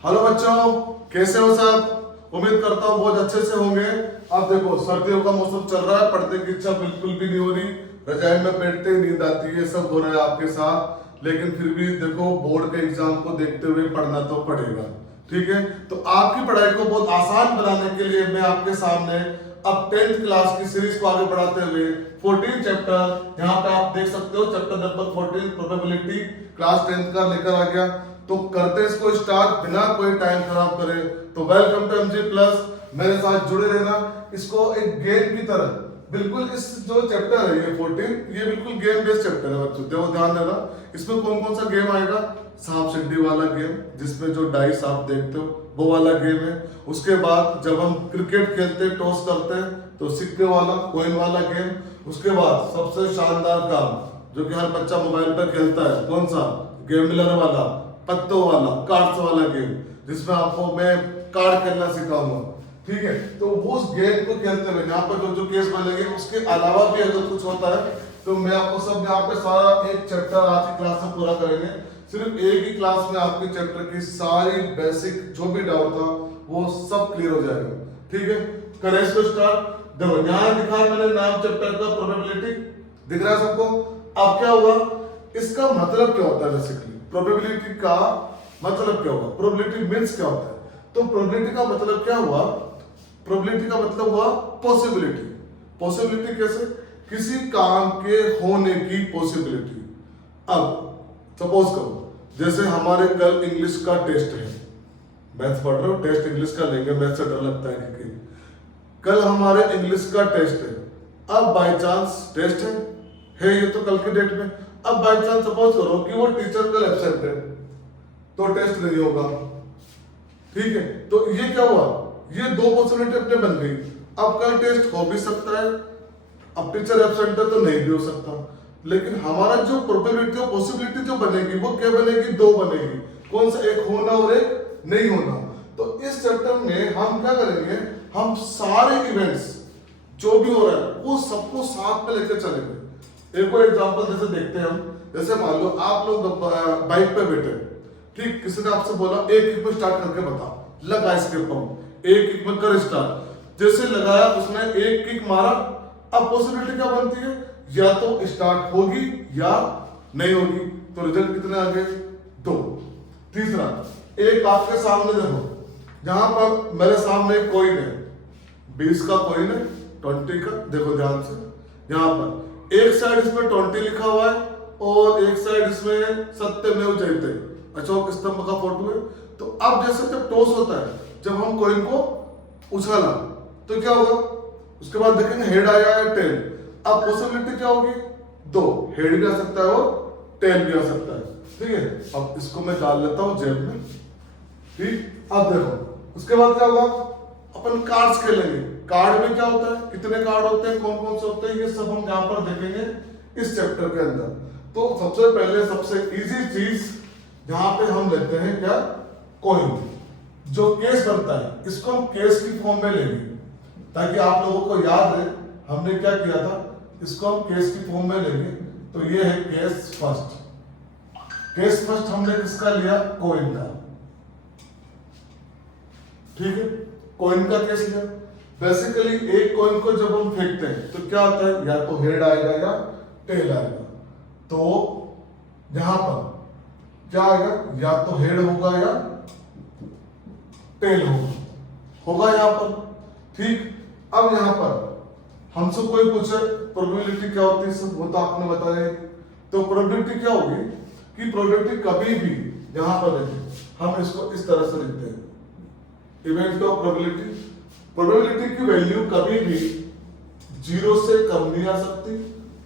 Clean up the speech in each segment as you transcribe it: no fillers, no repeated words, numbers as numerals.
Hello बच्चों, कैसे हो सब। उम्मीद करता हूँ बहुत अच्छे से होंगे। अब देखो सर्दियों का मौसम चल रहा है, पढ़ने की इच्छा बिल्कुल भी नहीं हो रही, रजाई में बैठते ही नींद आती है, सब हो रहा है आपके साथ। लेकिन फिर भी देखो बोर्ड के एग्जाम को देखते हुए पढ़ना तो पड़ेगा, ठीक है। तो आपकी पढ़ाई को बहुत आसान बनाने के लिए मैं आपके सामने अब 10th क्लास की सीरीज को आगे बढ़ाते हुए 14 चैप्टर, यहाँ पे आप देख सकते हो chapter number 14 probability class 10th का लेकर आ गया। तो करते इसको स्टार्ट बिना कोई टाइम खराब करे। तो वेलकम टू एमजी प्लस, मेरे साथ जुड़े रहना। इसको एक गेम की तरह बिल्कुल, इस जो चैप्टर है ये 14, ये बिल्कुल गेम बेस्ड चैप्टर है बच्चों, देखो ध्यान देना। इसमें कौन कौन सा गेम आएगा, सांप सीढ़ी वाला गेम जिसमें जो डाइस आप देखते हो वो वाला गेम है। उसके बाद जब हम क्रिकेट खेलते हैं, टॉस करते हैं, तो सिक्के वाला कॉइन वाला गेम। उसके बाद सबसे शानदार काम जो कि हर बच्चा मोबाइल पर खेलता है, कौन सा, गेमलर वाला, पत्तों वाला, कार्ड्स वाला गेम, जिसमें आपको मैं कार्ड खेलना सिखाऊंगा, ठीक है। तो वो उस गेम को खेलते हुए यहाँ पर जो जो केस बनेंगे, उसके अलावा भी अगर कुछ होता है तो मैं आपको सब यहाँ पे सारा एक चैप्टर आज की क्लास में पूरा करेंगे। सिर्फ एक ही क्लास में आपके चैप्टर की सारी बेसिक जो भी डाउट था वो सब क्लियर हो जाएगा, ठीक है। करें इसको स्टार्ट। देखो यहाँ लिखा है मैंने नाम चैप्टर का प्रोबेबिलिटी, दिख रहा है सबको। अब क्या हुआ, इसका मतलब क्या होता है बेसिकली, प्रोबेबिलिटी का मतलब क्या हुआ, प्रोबेबिलिटी मींस क्या होता है। तो प्रोबेबिलिटी का मतलब क्या हुआ, प्रोबेबिलिटी का मतलब हुआ पॉसिबिलिटी। पॉसिबिलिटी कैसे, किसी काम के होने की पॉसिबिलिटी। अब सपोज करो जैसे हमारे कल इंग्लिश का टेस्ट है, मैथ्स पढ़ रहे हो, टेस्ट इंग्लिश का लेंगे, मैथ्स से डर लगता है क्योंकि कल हमारे इंग्लिश का टेस्ट है। अब बाय चांस टेस्ट है ये तो कल के डेट में। अब बाय चांस सपोज करो कि वो टीचर कल एब्सेंट है तो टेस्ट नहीं होगा, ठीक है। तो ये क्या हुआ, ये दो पॉसिबिलिटी अपने बन गई। अब कल टेस्ट हो भी सकता है, अब टीचर एब्सेंट है तो नहीं भी हो सकता। लेकिन हमारा जो प्रोबेबिलिटी और पॉसिबिलिटी जो बनेगी वो क्या बनेगी, दो बनेगी। कौन सा, एक होना और एक नहीं होना। तो इस चैप्टर में हम क्या करेंगे, हम सारे इवेंट्स जो भी हो रहा है वो सबको साथ में लेकर चलेंगे। एक और एग्जांपल जैसे देखते हैं हम, जैसे मान लो आप लोग बाइक पे बैठे, ठीक, किसी ने आपसे बोला एक किक में स्टार्ट करके बता, लगा इसके पंप, एक किक में कर स्टार्ट। जैसे लगाया उसने एक किक मारा, अब पॉसिबिलिटी क्या बनती है, या तो स्टार्ट होगी या नहीं होगी। तो रिजल्ट कितने आ गए, दो। तीसरा, एक आपके सामने देखो, जहां पर मेरे सामने एक कॉइन है, 20 का कॉइन है, 20 का, देखो ध्यान से। यहां पर एक साइड इसमें 20 लिखा हुआ है और एक साइड इसमें सत्यमेव जयते, अशोक स्तंभ का फोटो है। तो अब जैसे जब टॉस होता है, जब हम कॉइन को उछाला तो क्या होगा, उसके बाद देखेंगे हेड आया या टेल। अब पॉसिबिलिटी क्या होगी, दो, हेड भी आ सकता है और टेल भी आ सकता है, ठीक है। अब इसको मैं डाल लेता हूं जेब में, ठीक। अब देखो उसके बाद क्या होगा, अपन कार्ड्स खेलेंगे। कार्ड में क्या होता है, कितने कार्ड होते हैं, कौन कौन से होते हैं, ये सब हम यहां पर देखेंगे इस चैप्टर के अंदर। तो सबसे पहले सबसे इजी चीज जहां पे हम लेते हैं क्या, कॉइन। जो केस बनता है इसको हम केस की फॉर्म में लेंगे ताकि आप लोगों को याद रहे हमने क्या किया था। इसको हम केस की फॉर्म में लेंगे। तो ये है केस फर्स्ट। केस फर्स्ट हमने किसका लिया, कॉइन का, ठीक है। कॉइन का केस लिया। बेसिकली एक कॉइन को जब हम फेंकते हैं तो क्या होता है, या तो हेड आएगा या टेल आएगा। तो यहां पर क्या आएगा, या तो हेड होगा या टेल होगा यहां पर, ठीक। अब यहां पर हमसे कोई पूछे प्रोबेबिलिटी क्या होती है, सब वो तो आपने बताया। तो प्रोबेबिलिटी क्या होगी कि प्रोबेबिलिटी कभी भी, यहां पर देखिए हम इसको इस तरह से लिखते हैं, इवेंट ऑफ प्रोबेबिलिटी। प्रोबेबिलिटी की वैल्यू कभी भी 0 से कम नहीं आ सकती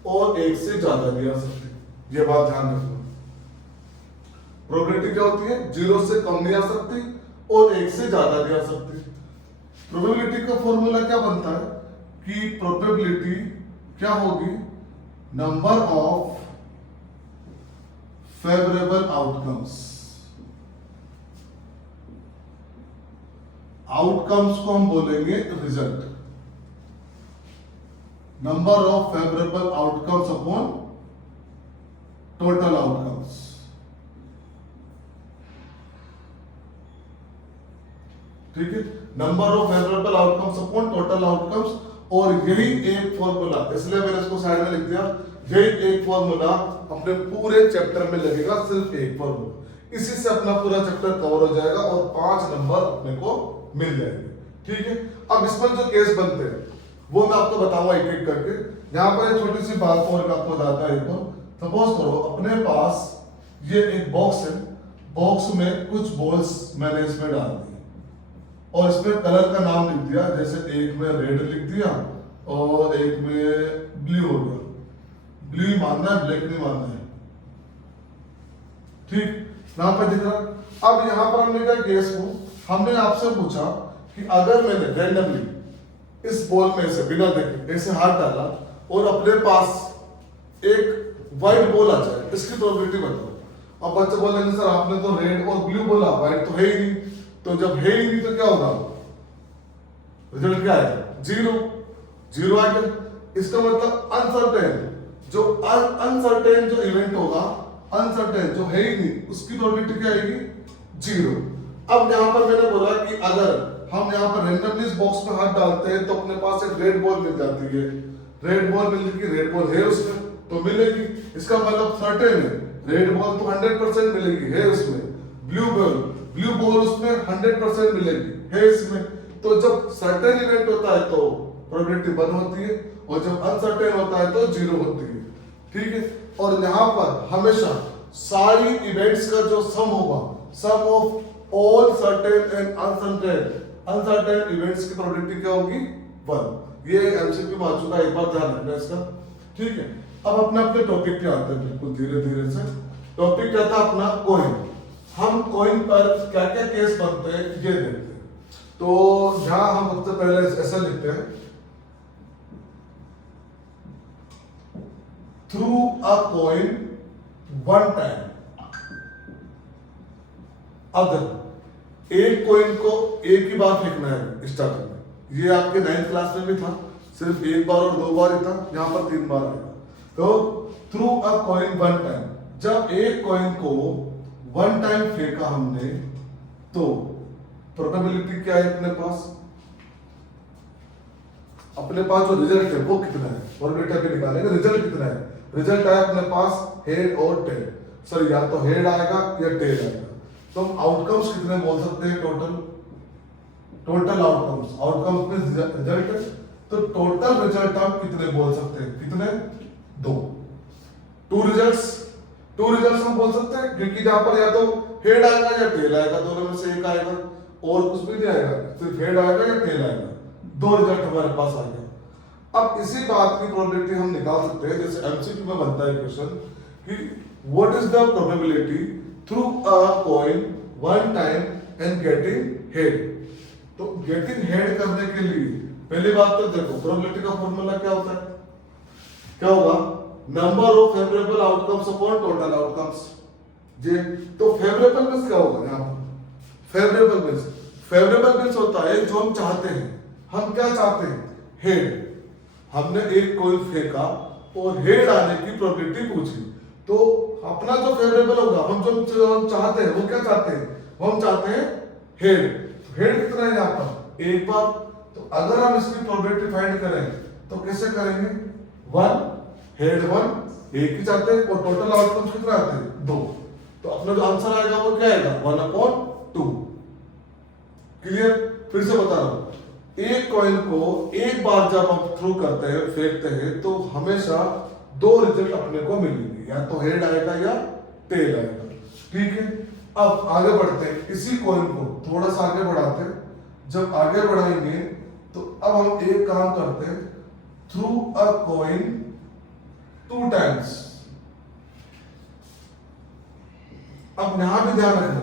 और 1 से ज्यादा नहीं आ सकती, ये बात ध्यान रखना। प्रोबेबिलिटी क्या होती है, 0 से कम नहीं आ सकती और 1 से ज्यादा नहीं आ सकती। प्रोबेबिलिटी का फॉर्मूला क्या बनता है कि प्रोबेबिलिटी क्या होगी, number of favourable outcomes. Outcomes को हम बोलेंगे result, number of favourable outcomes upon total outcomes. ठीक है, number of favourable outcomes upon total outcomes, और यही एक फॉर्मूला, इसलिए मैंने इसको साइड में लिख दिया, यही एक फॉर्मूला अपने पूरे चैप्टर में लगेगा, सिर्फ एक फॉर्मूला, इसी से अपना पूरा चैप्टर कवर हो जाएगा और 5 नंबर अपने को मिल जाएंगे। ठीक है, अब इसमें जो केस बनते हैं वो मैं आपको बताऊंगा एक एक करके। यहाँ पर एक छोटी सी बात और आपको बताता है, सपोज करो अपने पास ये एक बॉक्स है, बॉक्स में कुछ बॉल्स मैंने इसमें डाल दी और इसमें कलर का नाम लिख दिया, जैसे एक में रेड लिख दिया और एक में ब्लू हो गया। ब्लू ही मानना है, ब्लैक नहीं मानना है। ठीक, यहाँ पर दिख रहा। अब यहाँ पर हमने क्या केस को हमने आपसे पूछा कि अगर मैंने रैंडमली इस बॉल में से बिना देखे ऐसे हाथ डाला और अपने पास एक व्हाइट बॉल आ जाए, इसकी प्रोबेबिलिटी बताओ। अब बच्चे बोलेंगे सर आपने तो रेड और ब्लू बोला, व्हाइट तो है ही नहीं। तो जब है ही नहीं तो क्या होगा, रिजल्ट क्या आएगा, जीरो। जीरो आएगा, इसका मतलब अनसर्टेन, जो अनसर्टेन जो इवेंट होगा, अनसर्टेन जो है ही नहीं, उसकी प्रोबेबिलिटी क्या आएगी, जीरो। अब यहाँ पर मैंने बोला कि अगर हम यहाँ पर रैंडमली इस बॉक्स में हाथ डालते हैं तो अपने पास एक रेड बॉल मिल जाती है। रेड बॉल मिल गई, रेड बॉल है उसमें तो मिलेगी, इसका मतलब सर्टेन है, रेड बॉल तो 100% मिलेगी, है उसमें। ब्लू बॉल उसमें 100% मिलेगी, है इसमें। तो जब सर्टेन इवेंट होता है तो प्रोबेबिलिटी 1 होती है और जब अनसर्टेन होता है तो 0 होती है। ठीक है, और यहाँ पर हमेशा सारी इवेंट्स का जो सम होगा, sum of all certain and uncertain events की प्रोबेबिलिटी क्या होगी, 1। ये एमसीक्यू में आ चुका है, एक बार ध्यान रखना इसका। ठीक है, अब अपने टॉपिक पे आते हैं बिल्कुल धीरे धीरे से। टॉपिक क्या था अपना, कॉइन। हम कॉइन पर क्या क्या केस बनते हैं ये देखते हैं। तो यहां हम सबसे पहले ऐसा लिखते हैं, through a coin one time. अब देखो, एक कॉइन को एक ही बार फेंकना है स्टार्टिंग में, ये आपके 9th क्लास में भी था, सिर्फ एक बार और 2 बार ही था, यहां पर 3 बार आएगा। तो through a coin one time, जब एक कॉइन को 1 टाइम फेंका हमने तो प्रोबेबिलिटी क्या है अपने पास, जो रिजल्ट है वो कितना है, प्रोबेबिलिटी अभी निकालेंगे। रिजल्ट कितना है, रिजल्ट आया अपने पास हेड और टेल। सर या तो हेड आएगा या टेल आएगा। तो हम आउटकम्स कितने बोल सकते हैं, टोटल आउटकम्स में रिजल्ट है, तो टोटल रिजल्ट हम कितने बोल सकते हैं, कितने, 2। टू रिजल्ट्स हम बोल सकते हैं, क्योंकि जहां पर या तो हेड आएगा या टेल आएगा, दोनों में से एक आएगा और कुछ भी नहीं आएगा, सिर्फ हेड आएगा या टेल आएगा, 2 रिजल्ट हमारे पास आ गया। अब इसी बात की प्रोबेबिलिटी हम निकाल सकते हैं, जैसे एमसीक्यू में बनता है क्वेश्चन कि what is the probability through a coin one time and getting head. तो गेटिंग हेड करने के लिए पहली बात तो देखो, प्रोबेबिलिटी का फॉर्मूला क्या होता है, क्या होगा, number of favourable outcomes upon total outcomes. जी, तो फेवरेबल मींस क्या होगा, यहाँ फेवरेबल मींस होता है जो हम चाहते हैं। हम क्या चाहते हैं, हेड। हमने एक कॉइन फेंका और हेड आने की प्रोबेबिलिटी पूछी, तो अपना जो फेवरेबल होगा, हम जो हम चाहते हैं वो क्या चाहते हैं, हम चाहते हैं हेड। हेड कितना है यहाँ पर, एक बार। तो अगर हम इसकी प्रोबेबिलिटी फाइंड करें तो कैसे करेंगे, 1 हेड 1 एक ही चाहते हैं और टोटल आउटकम्स कितना आते हैं, 2। तो अपना जो आंसर आएगा वो क्या आएगा, 1/2। क्लियर, फिर से बता रहा हूं, एक कॉइन को एक बार जब हम थ्रू करते हैं, फेंकते हैं, तो हमेशा 2 रिजल्ट अपने को मिलेंगे, या तो हेड आएगा या टेल आएगा। ठीक है, अब आगे बढ़ते हैं, इसी कॉइन को थोड़ा सा आगे बढ़ाते हैं। जब आगे बढ़ाएंगे तो अब हम एक काम करते हैं, थ्रू अ कॉइन 2 टाइम्स। अब यहां भी ध्यान रखना,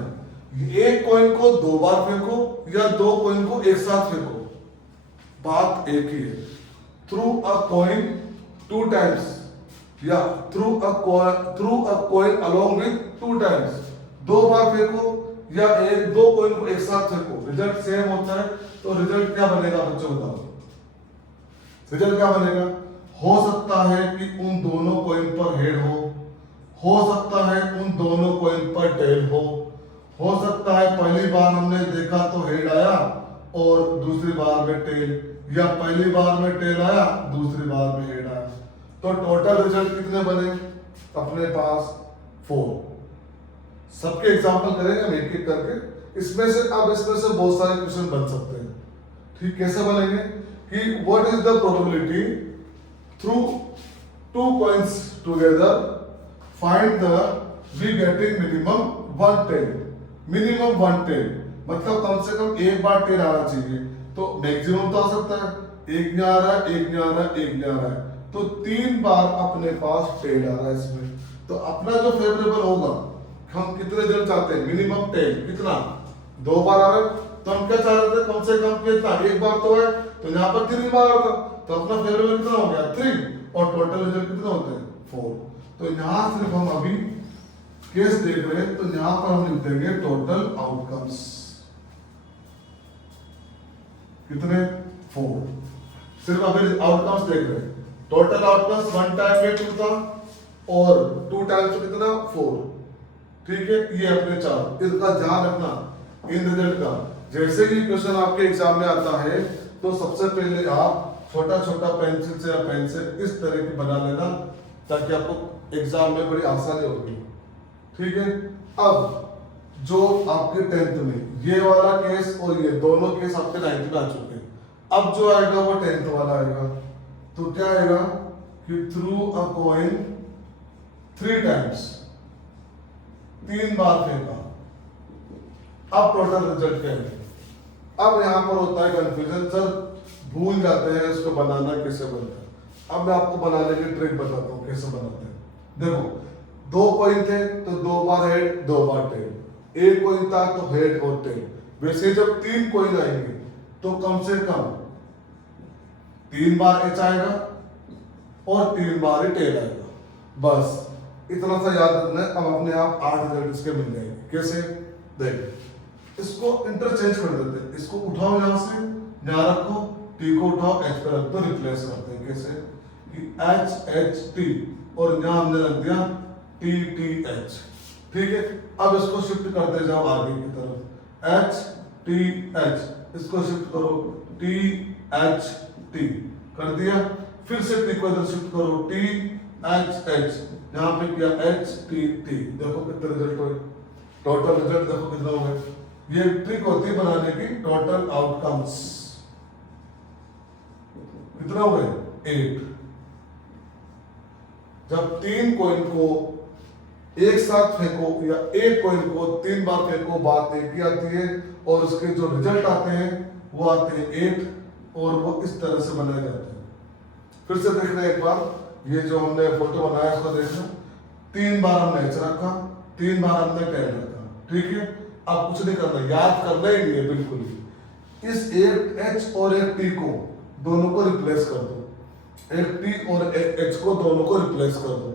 एक कॉइन को 2 बार फेंको या 2 कॉइन को एक साथ फेंको, बात एक ही है। थ्रू अ कॉइन 2 टाइम्स या through a coin along with 2 times, 2 बार फेंको या 2 कॉइन को एक साथ फेंको, रिजल्ट सेम होता है। तो रिजल्ट क्या बनेगा बच्चों, बताओ रिजल्ट क्या बनेगा। हो सकता है कि उन दोनों कॉइन पर हेड हो सकता है उन दोनों कॉइन पर टेल हो सकता है पहली बार हमने देखा तो हेड आया और दूसरी बार में टेल, या पहली बार में टेल आया दूसरी बार में हेड आया। तो टोटल रिजल्ट कितने बने अपने पास? 4। सबके एग्जांपल करेंगे हम एक एक करके। इसमें से बहुत सारे क्वेश्चन बन सकते हैं। ठीक, कैसे बनेंगे कि what is the probability through 2 coins together find the we getting minimum 1 tail. Minimum 1 tail मतलब कम से कम एक बार टेल आना चाहिए। तो मैक्सिमम तो आ सकता है, एक नहीं आ रहा है, एक नहीं आ रहा है, एक नहीं आ रहा है, तो 3 बार अपने पास टेल आ रहा है इसमें। तो अपना जो फेवरेबल होगा, हम कितने देर चाहते हैं? मिनिमम टेल कितना? 2 बार आ रहा है, तो हम क्या चाह रहे थे? कम से कम कितना? एक बार तो है, तो यहाँ पर 3 बार आता, तो अपना फेवरेबल कितना हो गया? 3, और टोटल रिजल्ट कितने होते हैं? 4। तो यहाँ सिर्फ हम अभी केस देख रहे हैं, तो यहाँ पर हम लिख देंगे टोटल आउटकम्स कितने? 4। सिर्फ अभी आउटकम्स देख रहे हैं। टोटल आउटकम्स 1 टाइम में 2 था और 2 टाइम्स में कितना? 4। ठीक है, ये अपने 4। इसका ध्यान रखना इन रिजल्ट का। जैसे ही क्वेश्चन आपके एग्जाम में आता है तो सबसे पहले आप छोटा छोटा पेंसिल से या पेन से इस तरह की बना लेना, ताकि आपको एग्जाम में बड़ी आसानी होगी। ठीक है, अब जो आपके 10th में ये वाला केस और ये दोनों केस आपके 9th में आ चुके हैं। अब जो आएगा वो 10th वाला आएगा। तो क्या आएगा कि थ्रू अ कॉइन 3 टाइम्स, 3 बार फेंका। अब टोटल रिजल्ट क्या है? अब यहां पर होता है कंफ्यूजन, सर भूल जाते हैं इसको बनाना कैसे बनता है। अब मैं आपको बनाने की ट्रिक बताता हूँ कैसे बनाते हैं। देखो, 2 कॉइन थे तो 2 बार हेड 2 बार टेल, 1 कॉइन था तो हेड और टेल। वैसे जब 3 कॉइन आएंगे तो कम से कम 3 बार एच आएगा और 3 बार ही टेल आएगा। बस इतना सा याद रखना है। अब अपने आप 8 रिजल्ट इसके मिल जाएंगे। कैसे? देख, इसको इंटरचेंज कर देते हैं। इसको उठाओ यहां से, यहां रखो, टी को उठाओ, एच पे रख दो, रिप्लेस करते हैं। कैसे कि एच एच टी, और यहां हमने रख दिया टी टी एच। ठीक है, अब इसको शिफ्ट करते जाओ आगे की तरफ, एच टी एच, इसको शिफ्ट करो टी एच टी, कर दिया। फिर से टी को इधर शिफ्ट करो, टी एच एच, यहां पे किया एच टी टी। देखो कितने रिजल्ट हुए, टोटल रिजल्ट देखो कितना हुआ। ये ट्रिक होती है बनाने की, टोटल आउटकम्स कितना हो गए? 8। जब 3 कॉइन को एक साथ फेंको या एक कॉइन को 3 बार फेंको, बात एक ही आती है, और उसके जो रिजल्ट आते हैं वो आते हैं 8, और वो इस तरह से बनाए जाते हैं। फिर से देखना एक बार, ये जो हमने फोटो बनाया इसको देखना। 3 बार हमने एच रखा, 3 बार हमने टेल रखा। ठीक है, अब कुछ नहीं करना, याद करना ही नहीं है बिल्कुल ही। इस एक एच और एक टी को दोनों को रिप्लेस कर दो, एक टी और एक एच को दोनों को रिप्लेस कर दो।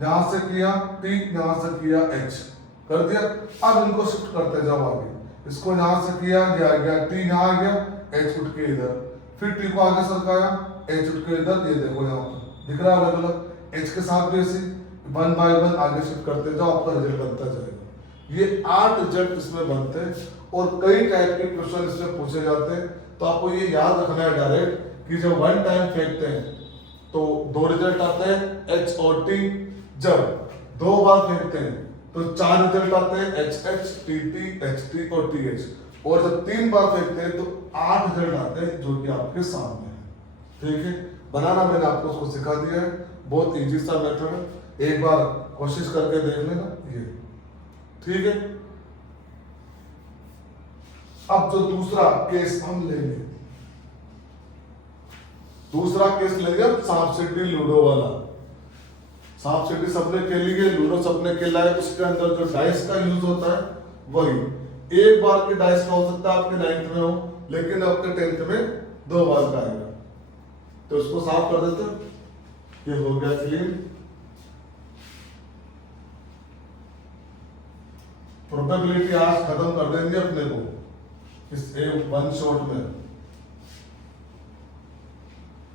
यहां से किया टी, यहां से किया एच, कर दिया। अब इनको शिफ्ट करते जाओ आगे। इसको यहां से किया, ये आ गया टी, यहां आ गया, एच उठ के इधर, फिर टी को आगे सरकाया, एच उठ के इधर। ये देखो यहाँ पर दिख रहा है अलग अलग, एच के साथ भी ऐसे 1 बाय 1 आगे शिफ्ट करते जाओ, आपका रिजल्ट बनता जाएगा। ये 8 रिजल्ट इसमें बनते हैं, और कई टाइप के क्वेश्चन इसमें पूछे जाते हैं। तो आपको ये याद रखना है डायरेक्ट कि जब 1 टाइम फेंकते हैं तो 2 रिजल्ट आते हैं, एच और टी। जब 2 बार फेंकते हैं तो 4 रिजल्ट आते हैं, H H T T H T और टी एच। और जब 3 बार फेंकते हैं तो 8 रिजल्ट आते हैं, जो कि आपके सामने है। ठीक है, बनाना मैंने आपको उसको सिखा दिया है, बहुत इजी सा मेथड है, एक बार कोशिश करके देख लेना। ये ठीक है। अब जो दूसरा केस हम लेंगे, दूसरा केस लेंगे सांप सीढ़ी लूडो वाला। सांप सीढ़ी सबने खेली है, लूडो सबने खेला है। उसके अंदर जो डाइस का यूज होता है वही एक बार के डाइस का हो सकता है आपके 9th में हो, लेकिन आपके 10th में 2 बार का आएगा। तो उसको साफ कर देते। ये हो गया क्लीन। प्रोबेबिलिटी आज खत्म कर देंगे अपने को इस वन शॉट में।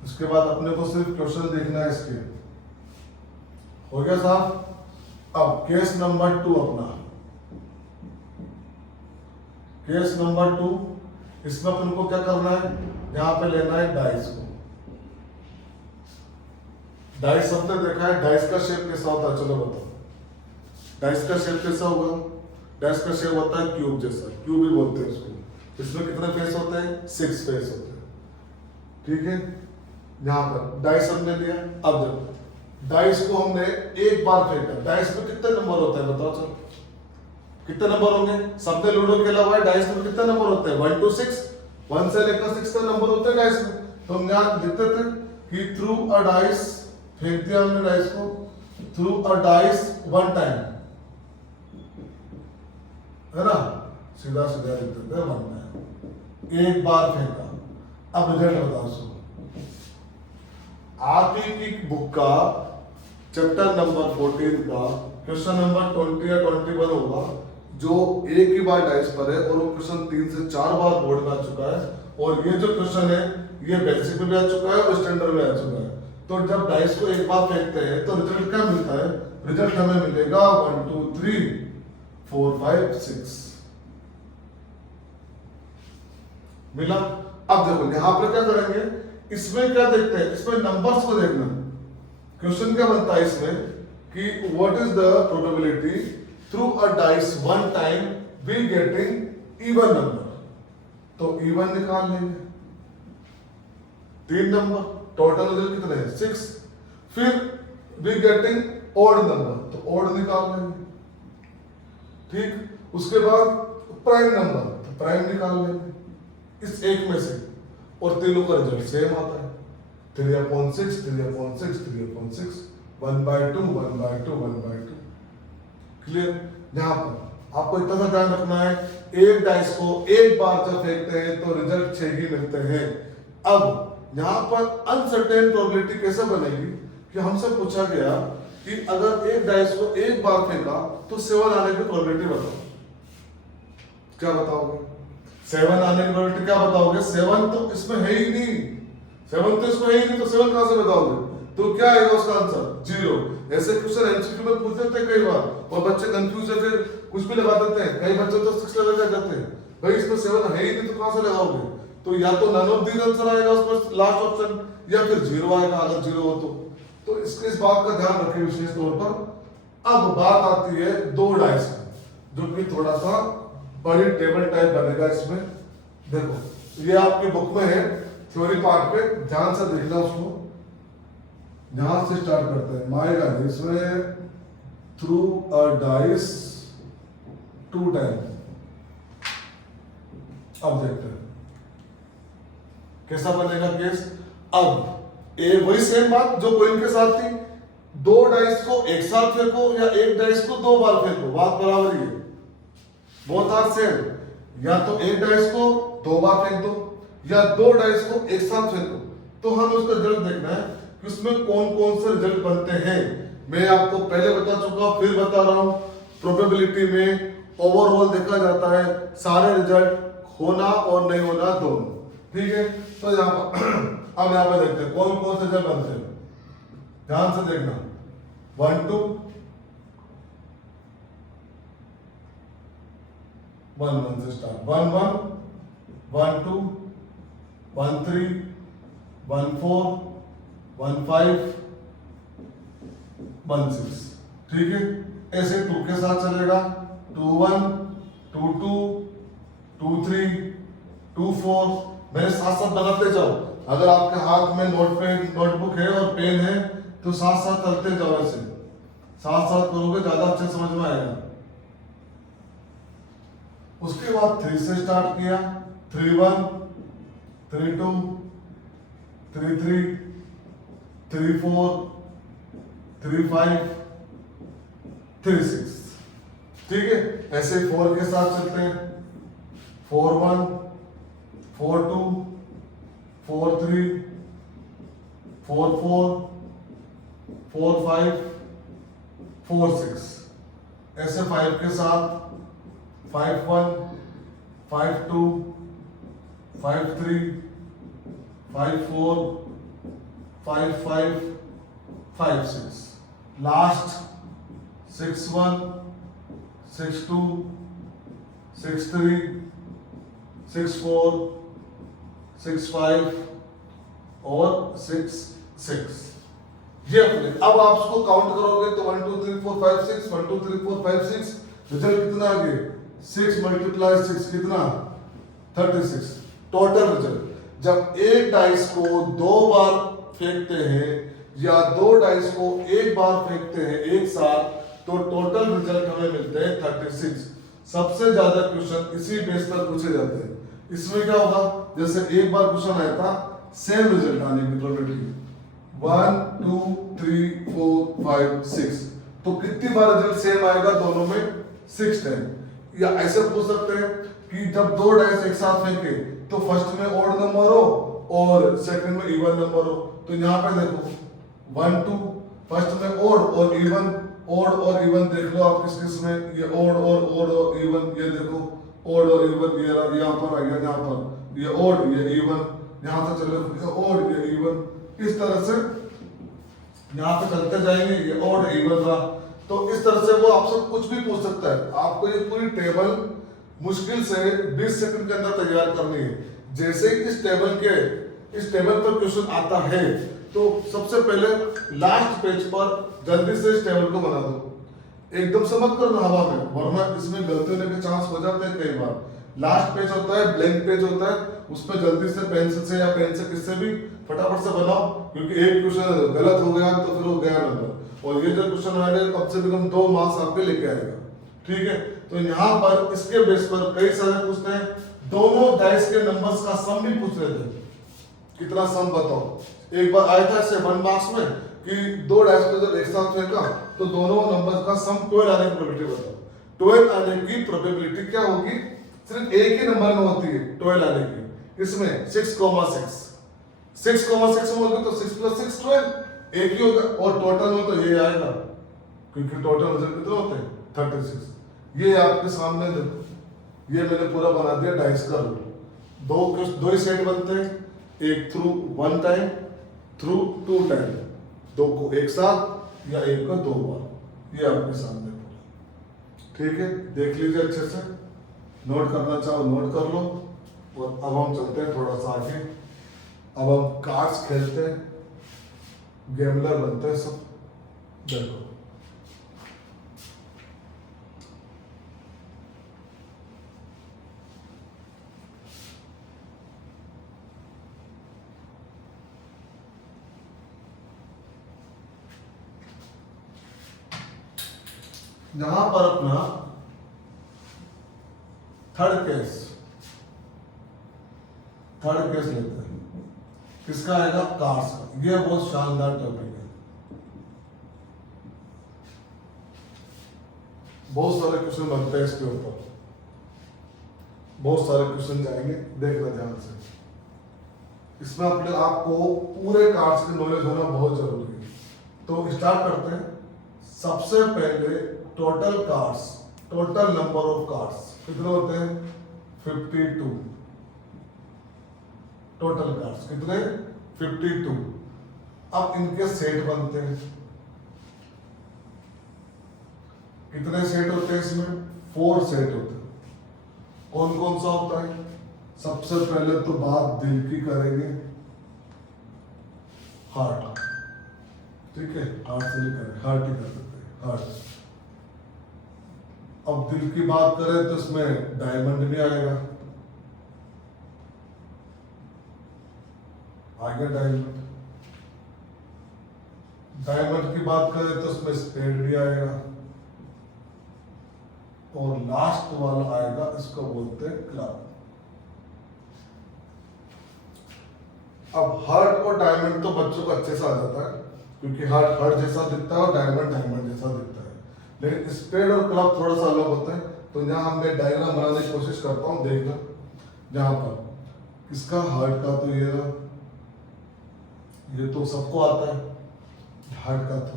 उसके बाद अपने को सिर्फ क्वेश्चन देखना है इसके। हो गया साहब। अब केस नंबर 2 अपना, केस नंबर 2, इसमें अपन को क्या करना है, यहाँ पे लेना है डाइस को। डाइस हमने देखा है, डाइस का शेप कैसा होता है, चलो बताओ डाइस का शेप कैसा होगा। डाइस का शेप होता है क्यूब जैसा, क्यूब ही बोलते हैं उसको। इसमें कितने फेस होते हैं, 6 फेस होते हैं, ठीक है। यहाँ पर डाइस हमने लिया। अब देखो डाइस को हमने एक बार फेंका, डाइस में कितने नंबर होते हैं बताओ, चलो कितने नंबर होंगे। सबने लूडो खेला हुआ है, डाइस में कितने नंबर होते हैं, 1 to 6, 1 से लेकर 6 तक नंबर होते हैं डाइस में। तो हम यहाँ लिखते थे कि थ्रू अ डाइस, फेंक दिया हमने डाइस को, थ्रू अ डाइस 1 टाइम, है ना, सीधा सीधा लिखते थे 1 टाइम, एक बार फेंका। अब रिजल्ट बताओ सुनो, आपकी की बुक का चैप्टर नंबर 14 का क्वेश्चन नंबर 20 या 21 होगा, जो एक ही बार डाइस पर है और वो क्वेश्चन 3 से 4 बार बोर्ड में आ चुका है। और ये जो क्वेश्चन है ये बेसिक में भी आ चुका है और स्टैंडर्ड में आ चुका है। तो जब डाइस को एक बार फेंकते हैं तो रिजल्ट क्या मिलता है, रिजल्ट हमें मिलेगा 1 2 3 4 5 6 मिला। अब देखो यहां पर क्या करेंगे, इसमें क्या देखते हैं, इसमें नंबर्स को देखना। क्वेश्चन क्या बनता है इसमें कि what is the probability through a dice 1 time we getting even number. तो इवन निकाल लेंगे, 3 नंबर, टोटल रिजल्ट कितने हैं 6। फिर वी गेटिंग ऑड नंबर, तो ऑड निकाल लेंगे, ठीक। उसके बाद प्राइम नंबर, तो प्राइम निकाल लेंगे इस एक में से, और तीनों का रिजल्ट सेम आता है, 3/6 3/6 3/6, 1/2 1/2 1/2। क्लियर। यहाँ पर आपको इतना सा ध्यान रखना है, एक डाइस को एक बार जब फेंकते हैं तो रिजल्ट 6 ही मिलते हैं। अब यहाँ पर अनसर्टेन प्रोबेबिलिटी कैसे बनेगी कि हमसे पूछा गया कि अगर एक डाइस को एक बार फेंका तो 7 आने की प्रोबेबिलिटी बताओ, क्या बताओगे, 7 आने की प्रोबेबिलिटी क्या बताओगे। 7 तो इसमें है ही नहीं, 7 तो इसमें है ही नहीं, तो 7 कहां से बताओगे। तो क्या आएगा उसका आंसर 0। ऐसे क्वेश्चन एमसीक्यू में पूछ देते हैं कई बार और बच्चे कंफ्यूज है, फिर कुछ भी लगा देते हैं। कई बच्चे तो 6 लगा जाते हैं, भाई इसमें 7 है ही नहीं तो कहां से लगाओगे। तो या तो नन ऑफ दीज आंसर आएगा उसमें लास्ट ऑप्शन, या फिर 0 आएगा अगर 0 हो तो इसके इस बात का ध्यान रखें विशेष तौर पर। अब बात आती है 2 डाइस का, जो कि थोड़ा सा बड़ी टेबल टाइप बनेगा। इसमें देखो ये आपकी बुक में है, थ्योरी पार्ट पे ध्यान से देखना उसको। यहां से स्टार्ट करते हैं, माय गाइस इसमें थ्रू अ डाइस 2 टाइम। अब देखते हैं कैसा बनेगा केस। अब वही सेम बात जो कोइन के साथ थी, 2 डाइस को एक साथ फेंको या एक डाइस को 2 बार फेंको, बात बराबर ही है, बोथ आर सेम। या तो एक डाइस को 2 बार फेंक दो या 2 डाइस को एक साथ फेंको। तो हमें उसका रिजल्ट देखना है कि उसमें कौन कौन से रिजल्ट बनते हैं। मैं आपको पहले बता चुका हूं, फिर बता रहा हूं, प्रोबेबिलिटी में ओवरऑल देखा जाता है सारे रिजल्ट होना और नहीं होना दोनों, ठीक है। तो यहाँ पर अब यहाँ पर देखते हैं कौन कौन से रिजल्ट बनते हैं, ध्यान से देखना। 1 2 1 1 से स्टार्ट, 1 1 1 2 1 3 1 4 1 5 1 6, ठीक है। ऐसे 2 के साथ चलेगा, 2 1 2 2 2 3 2 4। मेरे साथ साथ बनाते जाओ, अगर आपके हाथ में नोटबुक है और पेन है तो साथ साथ चलते जाओ, ऐसे साथ साथ करोगे ज्यादा अच्छे समझ में आएगा। उसके बाद 3 से स्टार्ट किया, 3 1 3 2 3 3 3 4 3 5 3 6, ठीक है। ऐसे 4 के साथ चलते हैं, 4 1 4 2 4 3 4 4 4 5 4 6। ऐसे 5 के साथ 5 1 5 2 5 3 5 4 5 5 5 6। लास्ट 6 1 6 2 6 3 6 4 6 5 और 6 6। ये अपने अब आप उसको काउंट करोगे तो 1 2 3 4 5 6 1 2 3 4 5 6 रिजल्ट कितना आ गया 6 × 6 कितना 36 टोटल रिजल्ट। जब एक डाइस को दो बार फेंकते हैं या दो डाइस को एक बार फेंकते हैं एक साथ तो टोटल रिजल्ट हमें मिलते हैं 36। सबसे ज्यादा क्वेश्चन इसी बेस पर पूछे जाते हैं। इसमें क्या होगा जैसे एक बार क्वेश्चन आया था सेम रिजल्ट आने की प्रोबेबिलिटी 1 2 3 4 5 6 तो कितनी बार रिजल्ट सेम आएगा दोनों में 6 टाइम। या ऐसे पूछ सकते हैं कि जब दो डाइस एक साथ फेंके तो फर्स्ट में ऑड नंबर हो और सेकंड में इवन नंबर हो। तो यहाँ पे देखो 1 2 फर्स्ट में ऑड और इवन ऑड और इवन देख लो आप किस किस में ये ऑड और इवन ये देखो ऑड और इवन ये यहाँ पर आ गया यहाँ पर ये ऑड ये इवन यहाँ से चले ऑड ये इवन इस तरह से यहाँ पे चलते जाएंगे ये ऑड इवन रहा। तो इस तरह से वो आपसे कुछ भी पूछ सकता है। आपको ये पूरी टेबल मुश्किल से 20 सेकंड के अंदर तैयार करनी है। जैसे ही इस टेबल पर क्वेश्चन आता है तो सबसे पहले लास्ट पेज पर जल्दी से इस टेबल को बना दो। एकदम से मत करना हवा में वरना इसमें गलती होने के चांस हो जाते हैं कई बार। लास्ट पेज होता है ब्लैंक पेज होता है उस पर जल्दी से पेंसिल से या पेन से किससे भी फटाफट से बनाओ क्योंकि एक क्वेश्चन गलत हो गया तो फिर वो गया नंबर और ये जो क्वेश्चन आएगा कम से कम 2 मार्क्स आपके लेके आएगा। ठीक है तो यहाँ पर इसके बेस पर कई सारे पूछते हैं। दोनों डाइस के नंबर्स का सम भी पूछ रहे थे कितना सम बताओ। एक बार आया था इससे 1 मार्क्स में कि दो डाइस को जब एक साथ फेंका तो दोनों नंबर्स का सम 12 आने की प्रोबेबिलिटी बताओ। 12 आने की प्रोबेबिलिटी क्या होगी सिर्फ एक ही नंबर में होती है 12 आने की। इसमें 6,6 6,6 में होगी तो 6 + 6 12 एक ही होगा और टोटल में तो ये आएगा क्योंकि टोटल रिजल्ट कितने होते हैं 36। ये आपके सामने देखो ये मैंने पूरा बना दिया डाइस का रूल। दो ही सेट बनते हैं एक थ्रू 1 टाइम थ्रू 2 टाइम दो को एक साथ या एक को 2 बार। ये आपके सामने पूरा ठीक है देख लीजिए अच्छे से नोट करना चाहो नोट कर लो। और अब हम चलते हैं थोड़ा सा आगे। अब हम कार्ड्स खेलते हैं गेमलर बनते हैं सब। देखो यहां पर अपना थर्ड केस लेते हैं। किसका आएगा कार्ड्स का। ये बहुत शानदार टॉपिक है बहुत सारे क्वेश्चन बनते हैं इसके ऊपर बहुत सारे क्वेश्चन जाएंगे देखना ध्यान से। इसमें अपने आपको पूरे कार्ड्स की नॉलेज होना बहुत जरूरी है। तो स्टार्ट करते हैं। सबसे पहले total cards total number of cards कितने होते हैं 52। टोटल कार्ड्स कितने 52। अब इनके सेट बनते हैं। कितने सेट होते हैं इसमें 4 सेट होते हैं। कौन कौन सा होता है सबसे पहले तो बात दिल की करेंगे हार्ट। ठीक है हार्ट से नहीं करें हार्ट ही कर सकते हैं हार्ट। अब दिल की बात करें तो इसमें डायमंड भी आएगा आगे डायमंड की बात करें तो उसमें स्पेड भी आएगा और लास्ट वाला आएगा इसको बोलते हैं क्लब। अब हार्ट और डायमंड तो बच्चों को अच्छे से आ जाता है क्योंकि हार्ट हार्ट जैसा दिखता है और डायमंड डायमंड जैसा दिखता है। लेकिन स्पेड और क्लब थोड़ा सा अलग होता है। तो यहाँ मैं डायग्राम बनाने की कोशिश करता हूँ देखना। जहां पर इसका हार्ट का तो ये तो सबको आता है हार्ट का तो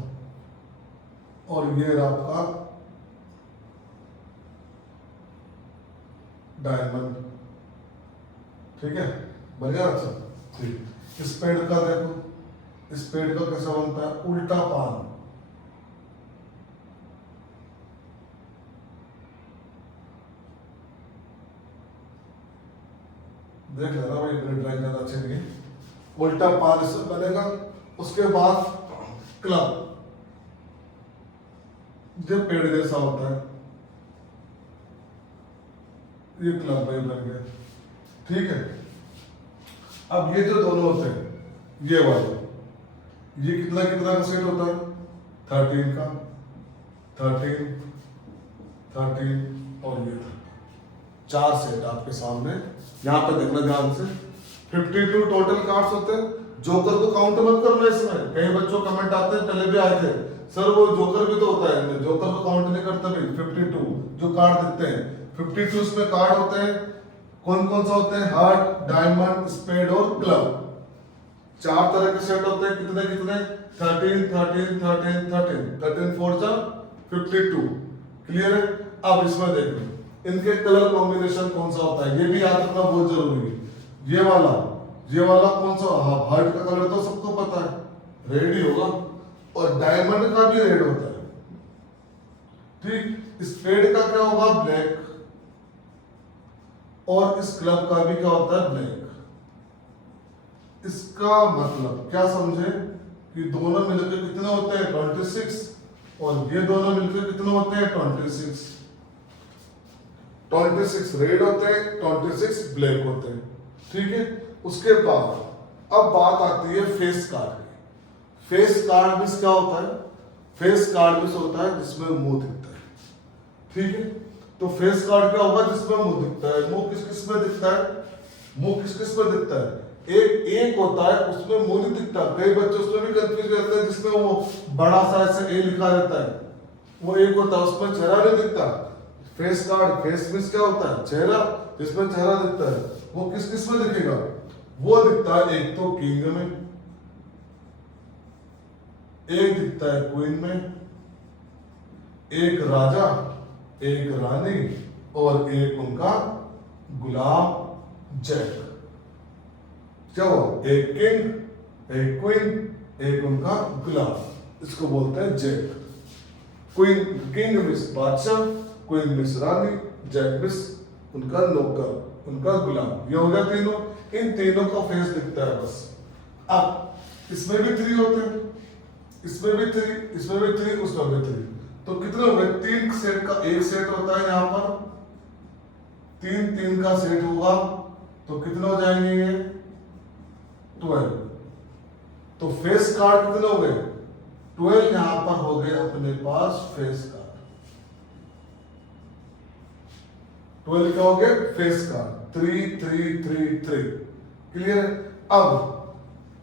और ये आपका डायमंड। ठीक है बढ़िया अच्छा ठीक। स्पेड का देखो स्पेड का कैसा बनता है उल्टा पान। देख लेना भाई, मेरी ड्राइंग ज्यादा अच्छी नहीं है। उल्टा पार इससे बनेगा, उसके बाद क्लब, जो पेड़ जैसा होता है, ये क्लब भाई बन गया। ठीक है, अब ये जो दोनों होते हैं, ये वाले, ये कितना कितना का सेट होता है? 13 का, 13, 13 और ये 4 सेट आपके सामने। यहाँ पे देखना ध्यान से, 52 टोटल कार्ड्स होते हैं। जोकर को काउंट मत करना इसमें, कई बच्चों कमेंट आते हैं, पहले भी आए थे सर वो जोकर भी तो होता है, जोकर को काउंट नहीं करते भाई। 52 जो कार्ड दिखते हैं, 52 में कार्ड होते हैं, कौन कौन सा होते हैं? हार्ट, डायमंड, स्पेड और क्लब। 4 तरह के सेट होते हैं, कितने कितने? 13, 13, 13, 13, 13 4 जा 52। क्लियर है? अब इसमें देखो इनके कलर कॉम्बिनेशन कौन सा होता है, ये भी याद रखना बहुत जरूरी है। ये वाला कौन सा? हार्ट का कलर तो सबको पता है, रेड ही होगा, और डायमंड का भी रेड होता है। ठीक, स्पेड का क्या होगा? ब्लैक, और इस क्लब का भी क्या होता है? ब्लैक। इसका मतलब क्या समझे कि दोनों मिलकर कितने होते हैं? 26, और ये दोनों मिलकर कितने होते हैं? 26। 26 रेड होते हैं, 26 ब्लैक होते हैं। ठीक है, उसके बाद अब बात आती है फेस कार्ड की। फेस कार्ड भी क्या होता है? फेस कार्ड भी होता है जिसमें मुंह दिखता है। ठीक है, तो फेस कार्ड क्या होगा? जिसमें मुंह दिखता है। मुंह किस किस में दिखता है? मुंह किस किस में दिखता है? एक होता है उसमें मुंह नहीं दिखता। कई बच्चे उसमें भी कंफ्यूज रहते हैं, जिसमें वो बड़ा सा ऐसे ए लिखा रहता है, वो एक होता है, उसमें चेहरा नहीं दिखता। फेस कार्ड, फेस मींस क्या होता है? चेहरा, जिसमें चेहरा दिखता है। वो किस किस में दिखेगा? वो दिखता है एक तो किंग में, एक दिखता है क्वीन में, एक राजा, एक रानी, और एक उनका गुलाम जैक। क्या हुआ? एक किंग, एक क्वीन, एक उनका गुलाम, इसको बोलते हैं जैक। क्वीन, किंग मिस बादशाह, क्वीन मिस रानी, जैक मिस उनका नौकर, उनका गुलाम। ये हो गया तीनों। इन तीनों का फेस दिखता है बस। अब इसमें भी 3 होते हैं, इसमें भी 3, इसमें भी 3, उसमें भी 3, तो कितने हो गए? 3 सेट का एक सेट होता है यहाँ पर, 3 का सेट होगा, तो कितने हो जाएंगे ये? 12। तो फेस कार्ड कितने हो गए? 12 यहां पर हो गए अपने पास फेस कार्ड। 12 क्या हो गए? Face card. 3, 3, 3, 3। क्लियर? अब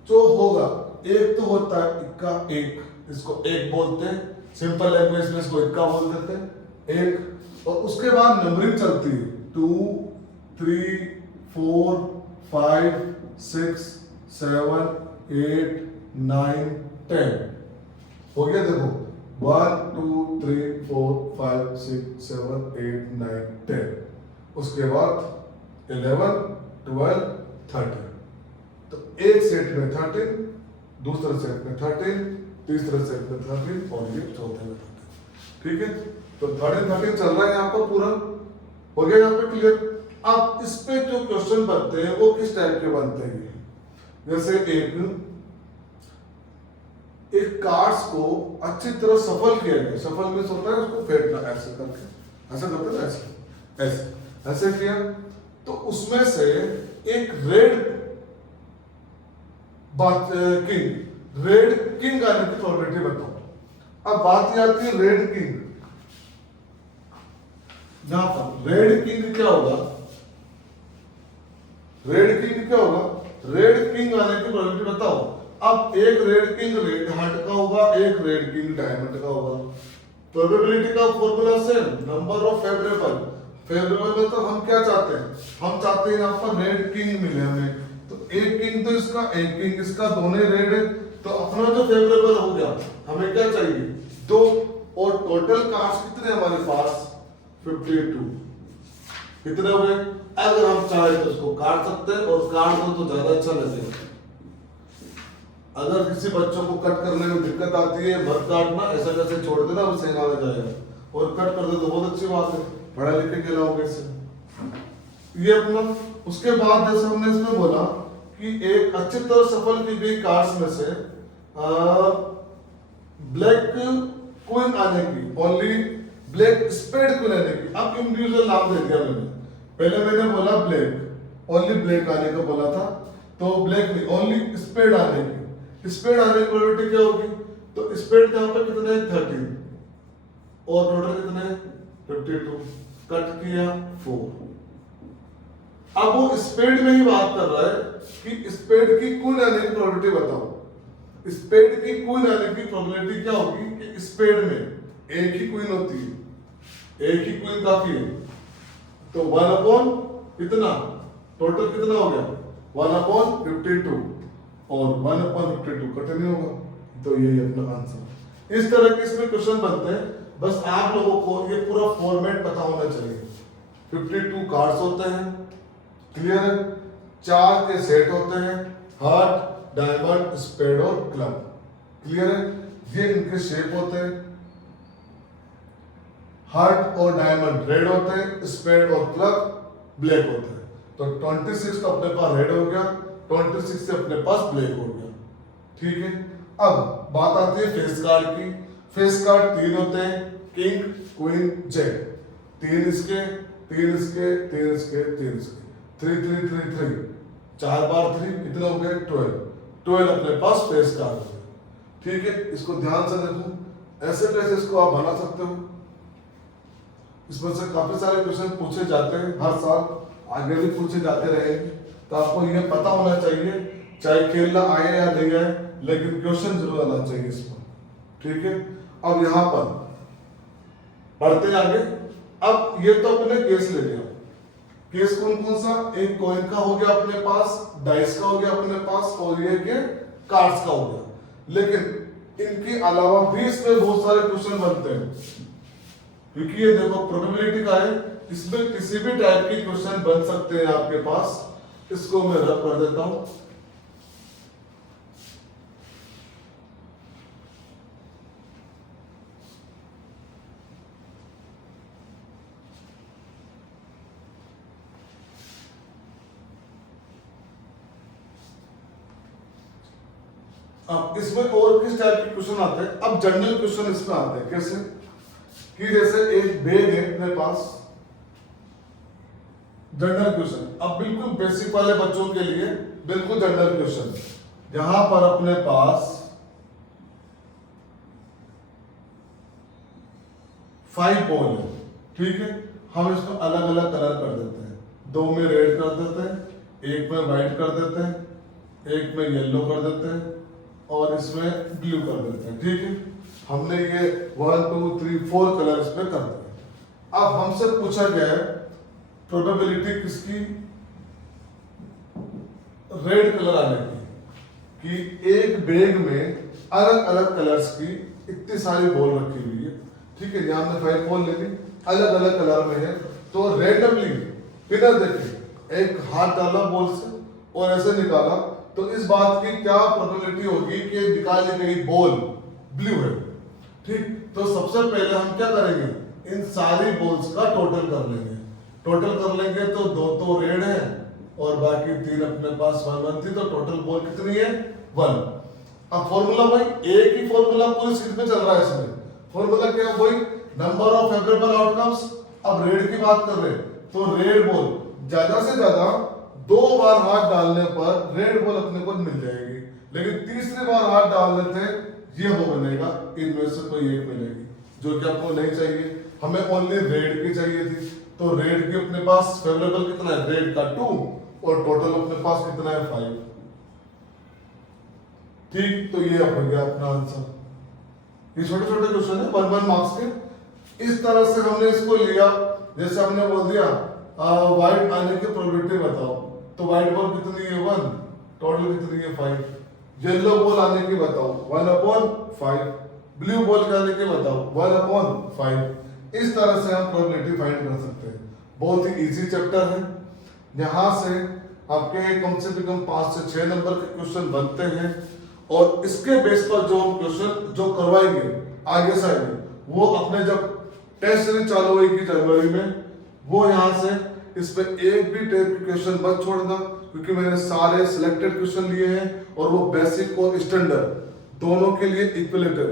जो होगा, एक तो होता है इक्का, एक, इसको एक बोलते हैं, सिंपल लैंग्वेज में इसको इक्का बोल देते हैं, एक। और उसके बाद नंबरिंग चलती है 2, 3, 4, 5, 6, 7, 8, 9, 10 हो गया। देखो 1, 2, 3, 4, 5, 6, 7, 8, 9, 10। उसके बाद 11, 12, 13। तो एक सेट में 13, दूसरे सेट में 13, तीसरे सेट में 13, और ये चौथे में 13। ठीक है, तो 13 चल रहा है यहाँ पर पूरा। हो गया यहाँ पे क्लियर? अब इस पे जो क्वेश्चन बनते हैं वो किस टाइप के बनते हैं? जैसे एक कार्ड्स को अच्छी तरह सफल किया गया। सफल मींस होता है उसको फेंटना, ऐसे करके, ऐसे करते हैं, ऐसे ऐसे ऐसे किया, तो उसमें से एक रेड किंग आने की प्रोबेबिलिटी बताओ। अब बात ये आती है रेड किंग। यहां पर रेड किंग क्या होगा? रेड किंग क्या होगा? रेड किंग आने की प्रोबेबिलिटी बताओ। अब एक रेड किंग रेड हार्ट का होगा, एक रेड किंग डायमंड का होगा। प्रोबेबिलिटी का formula same, number of favourable. Favourable में तो हम क्या चाहते हैं? हम चाहते हैं यहाँ पर रेड किंग मिले हमें। तो एक किंग तो इसका, एक किंग इसका, दोनों रेड है, तो अपना जो फेवरेबल हो गया। हमें क्या चाहिए? 2। और टोटल कार्ड्स कितने हमारे पास? 52। कितने हो गए? अगर हम चाहे तो उसको काट सकते हैं, और काट दो तो ज्यादा अच्छा लगेगा। अगर किसी बच्चों को कट करने में दिक्कत आती है, मत काटना, ऐसा कैसे छोड़ देना, वो सही आ जाएगा। और कट कर दे तो बहुत अच्छी बात है, पढ़ा लिखे के लाओगे इससे। ये अपना। उसके बाद जैसे हमने इसमें बोला कि एक अच्छी तरह सफल की गई कार्ड्स में से ब्लैक क्वीन आने की, ओनली ब्लैक स्पेड क्वीन आने की। अब इंडिविजुअल नाम दे दिया मैंने। पहले मैंने बोला ब्लैक, ओनली ब्लैक आने का बोला था, तो ब्लैक नहीं, ओनली स्पेड आने की। स्पेड आने की प्रोबेबिलिटी क्या होगी? तो स्पेड यहाँ पे कितने हैं? 13 और टोटल कितने हैं? 52। कट किया 4। अब वो स्पेड में ही बात कर रहा है कि स्पेड की क्वीन आने की प्रोबेबिलिटी बताओ। स्पेड की क्वीन आने की प्रोबेबिलिटी क्या होगी कि स्पेड में एक ही क्वीन होती है, एक ही क्वीन काफी है। तो 1 अपॉन कितना, टोटल कितना हो गया? 1 अपॉन 52 और 1 अपॉन 52 कट नहीं होगा। तो यही अपना आंसर। इस तरह के इसमें क्वेश्चन बनते हैं। बस आप लोगों को ये पूरा फॉर्मेट पता होना चाहिए। 52 कार्ड्स होते हैं, क्लियर है? 4 के सेट होते हैं, हार्ट, डायमंड, स्पेड और क्लब, क्लियर है? ये इनके शेप होते हैं। हार्ट और डायमंड रेड होते हैं, स्पेड और क्लब ब्लैक होते हैं। तो 26 तो अपने पास रेड हो गया, 26 से अपने पास ब्लैक हो गया, ठीक है? अब बात आती है फेस कार्ड की। फेस कार्ड 3 होते हैं, किंग, क्वीन, जैक। 3 इसके, 3 इसके, 3 इसके, 3 इसके, 3 3 3 3, 4 बार 3 कितने हो गए? 12 अपने पास फेस कार्ड हो गए, ठीक है? इसको ध्यान से देखो, ऐसे कैसे इसको आप बना सकते हो। इसमें से काफी सारे क्वेश्चन पूछे जाते हैं हर साल, आगे भी पूछे जाते रहेंगे। तो आपको ये पता होना चाहिए, चाहे खेलना आए या नहीं आए, लेकिन क्वेश्चन जरूर आना चाहिए इसमें, ठीक है? अब यहाँ पर बढ़ते आगे। अब ये तो अपने केस ले लिया। केस कौन कौन सा? एक कॉइन का हो गया अपने पास, डाइस का हो गया अपने पास, और ये के कार्ड्स का हो गया। लेकिन इनके अलावा भी इसमें बहुत सारे क्वेश्चन बनते हैं, क्योंकि ये देखो प्रोबेबिलिटी का है, इसमें किसी भी टाइप के क्वेश्चन बन सकते हैं आपके पास। इसको मैं रब कर देता हूं। अब इसमें और किस टाइप के क्वेश्चन आते हैं? अब जनरल क्वेश्चन इसमें आते हैं। कैसे कि जैसे एक बैग है अपने पास, जनरल क्वेश्चन। अब बिल्कुल बेसिक वाले बच्चों के लिए बिल्कुल जनरल क्वेश्चन। यहां पर अपने पास 5 बॉल है, ठीक है? हम इसको अलग अलग कलर कर देते हैं। 2 में रेड कर देते हैं, 1 में व्हाइट कर देते हैं, 1 में येलो कर देते हैं, और इसमें ब्लू कर देते हैं, ठीक है? हमने ये 1 2 3 4 कलर इसमें कर दिए। अब हमसे पूछा गया है प्रोबेबिलिटी किसकी? रेड कलर आने की, कि एक बैग में अलग अलग कलर्स की इतनी सारी बॉल रखी हुई है, ठीक है? यहाँ हमने 5 बॉल ले ली, अलग अलग कलर में है। तो रैंडमली विनर देखिए, एक हाथ डाला बॉल से और ऐसे निकाला, तो इस बात की क्या प्रोबेबिलिटी होगी कि निकाली गई बॉल ब्लू है, ठीक? तो सबसे पहले हम क्या करेंगे? इन सारी बॉल्स का टोटल कर लेंगे। टोटल कर लेंगे तो 2 तो रेड है और बाकी 3 अपने पास 1 1 थी, तो टोटल बॉल कितनी है? 1। अब फॉर्मूला भाई एक ही फॉर्मूला पूरी सीट में चल रहा है। इसमें फॉर्मूला क्या है? वही नंबर ऑफ फेवरेबल आउटकम्स। अब रेड की बात कर रहे हैं, तो रेड बॉल ज्यादा से ज्यादा 2 बार हाथ डालने पर रेड बॉल अपने को मिल जाएगी, लेकिन तीसरी बार हाथ डालने से ये वो बनेगा, इनमें से कोई एक मिलेगी, जो कि आपको नहीं चाहिए। हमें ओनली रेड की चाहिए थी, तो रेड के अपने पास फेवरेबल कितना है? रेड का 2, और टोटल अपने पास कितना है? 5, ठीक? तो ये हो गया अपना आंसर। ये छोटे छोटे क्वेश्चन है 1 मार्क्स के। इस तरह से हमने इसको लिया। जैसे हमने बोल दिया व्हाइट आने की प्रोबेबिलिटी बताओ, तो व्हाइट बॉल कितनी है? 1, टोटल कितनी है? 5। येलो बॉल आने की बताओ, 1/5। ब्लू बॉल आने की बताओ, 1/5। इस तरह से हम प्रोबेबिलिटी फाइंड कर सकते हैं। बहुत ही इजी चैप्टर है। यहाँ से आपके कम से कम 5 से 6 नंबर के क्वेश्चन बनते हैं, और इसके बेस पर जो हम क्वेश्चन जो करवाएंगे आगे साइड में, वो अपने जब टेस्ट सीरीज चालू होगी जनवरी में, वो यहाँ से इसमें एक भी टाइप के क्वेश्चन मत छोड़ना, क्योंकि मैंने सारे सिलेक्टेड क्वेश्चन लिए हैं और वो बेसिक और स्टैंडर्ड दोनों के लिए इक्वलेंट है,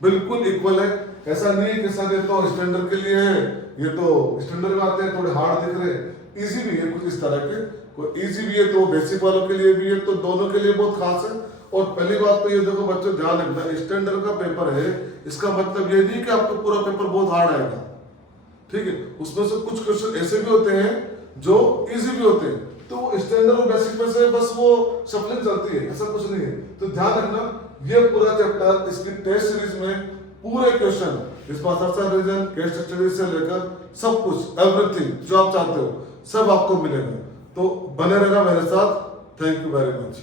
बिल्कुल इक्वल है। ऐसा नहीं है कि सर ये तो स्टैंडर्ड के लिए है, ये तो स्टैंडर्ड में आते हैं, थोड़े हार्ड दिख रहे हैं, इजी भी है कुछ इस तरह के, कोई इजी भी है तो बेसिक वालों के लिए भी है, तो दोनों के लिए बहुत खास है। और पहली बात तो ये देखो बच्चों, ध्यान रखना, स्टैंडर्ड का पेपर है, इसका मतलब ये नहीं कि आपका पूरा पेपर बहुत हार्ड आएगा, ठीक है। उसमें से कुछ क्वेश्चन ऐसे भी होते हैं जो इजी भी होते हैं, तो स्टैंडर्ड और बेसिक में से बस वो शफलिंग चलती है, ऐसा कुछ नहीं है। तो ध्यान रखना, ये पूरा चैप्टर इसकी टेस्ट सीरीज में पूरे क्वेश्चन, इस बार रीजन केस स्टडी से लेकर सब कुछ एवरीथिंग जो आप चाहते हो सब आपको मिलेगा, तो बने रहना मेरे साथ। Thank you very much.